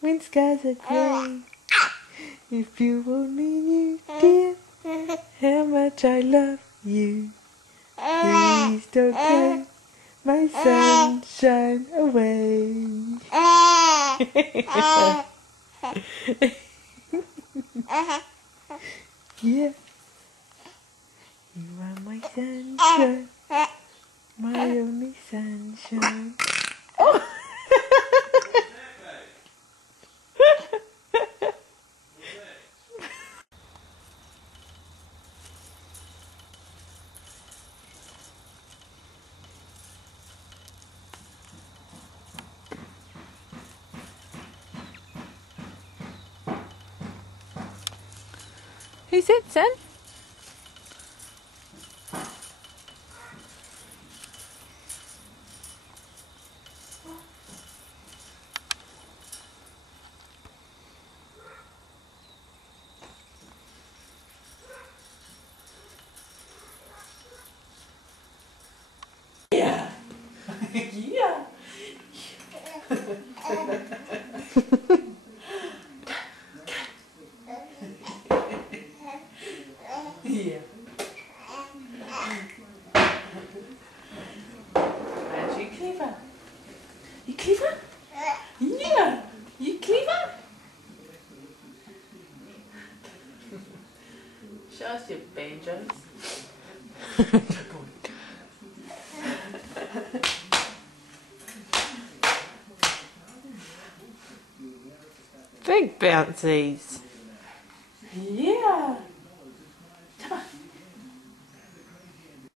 when skies are grey. If you only knew, dear, how much I love you. Please don't take my sunshine away. Yeah, you are my sunshine, my only sunshine. Oh. Who's it, son? Yeah. Yeah. Yeah. Aren't you clever? You clever? Yeah. You clever? Show us your banjos. Big bouncies.